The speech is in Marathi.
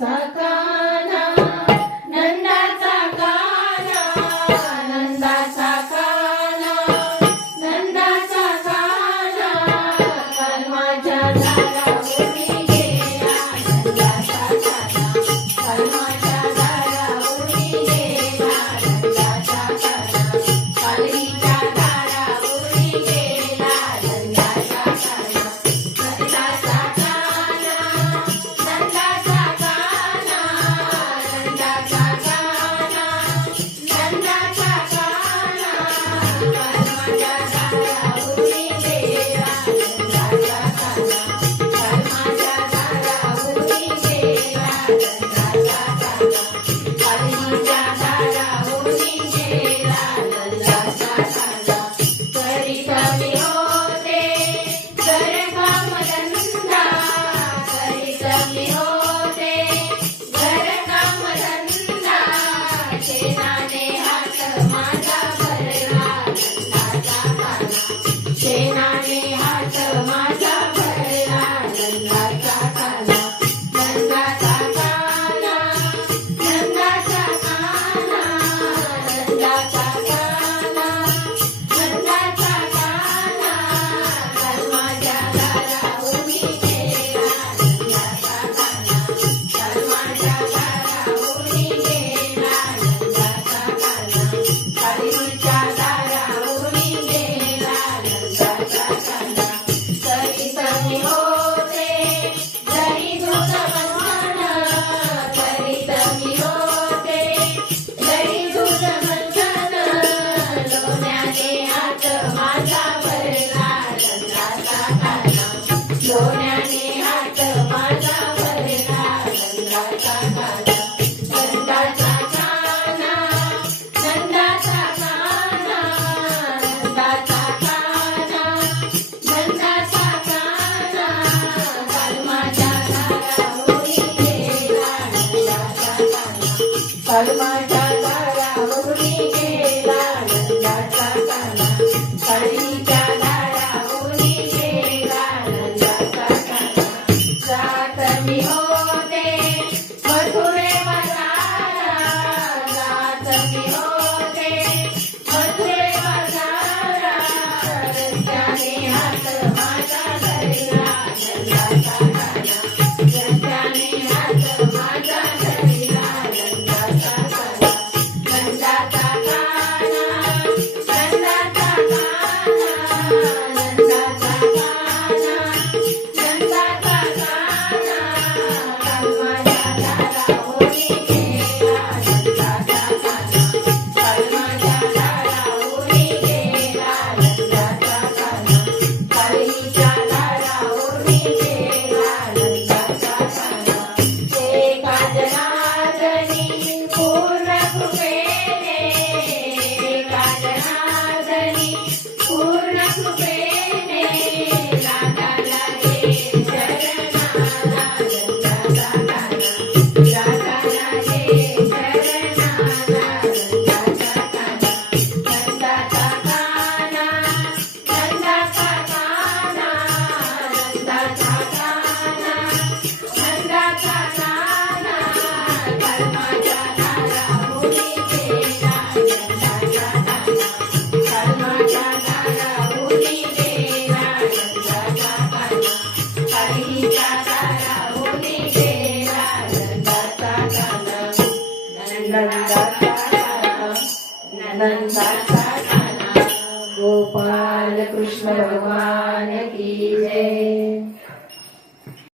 नंदाचा काना, नंदाचा काना, नंदाचा काना, नंदाचा काना, काल माझ्या दारावरून गेला नंदाचा काना, काल माझ्या दारावरून गेला नंदाचा काना, कालवीच्या दारावरून गेला नंदाचा काना, नंदाचा काना, नंदाचा काना, नंदाचा काना, नंदाचा काना, काल माझ्या दारावरून गेला नंदाचा काना, काल माझ्या दारावरून गेला नंदाचा काना, कालवीच्या दारावरून गेला नंदाचा काना, करीत मी होते घरकाम धंदा, करीत मी होते घरकाम धंदा, शेणाने हात माझा भरला नंदाचा काना, शेणाने हात माझा भरला नंदाचा काना, नंदाचा काना, नंदाचा काना, नंदाचा काना, नंदाचा काना, काल माझ्या दारावरून गेला नंदाचा काना, काल माझ्या दारावरून गेला नंदाचा काना, कालवीच्या दारावरून गेला नंदाचा काना, करीत मी होते घरी दूध बंधन, करीत मी होते घरी दूध बंधन, लोण्याने हात माझा भरला नंदाचा काना, लोण्याने हात माझा भरला नंदाचा काना, नंदाचा काना, नंदाचा काना, नंदाचा काना, नंदाचा काना, काल माझ्या दारावरून गेला नंदाचा काना, काल माझ्या दारावरून गेला नंदाचा काना, कालवीच्या दारावरून गेला नंदाचा काना, जात मी होते मथुरे बाजारा, जात मी होते मथुरे बाजारा, रस्त्याने हात माझा धरला नंदाचा काना, रस्त्याने हात माझा धरला नंदाचा काना, नंदाचा काना, नंदाचा काना, नंदाचा काना, नंदाचा काना, काल माझ्या दारावरून गेला नंदाचा काना, काल माझ्या दारावरून गेला नंदाचा काना, कालवीच्या दारावरून गेला नंदाचा काना, एका जनार्दनी पूर्ण कृपेने, एका जनार्दनी पूर्ण कृपेने, लागला रे शरणाला नंदाचा काना, लागला रे शरणाला नंदाचा काना, नंदाचा काना, नंदाचा काना, नंदाचा काना, नंदाचा काना, काल माझ्या दारावरून गेला नंदाचा काना, काल माझ्या दारावरून गेला नंदाचा काना, कालवीच्या दारावरून गेला नंदाचा काना, नंदाचा काना, नंदाचा काना, गोपाल कृष्ण भगवान की जय।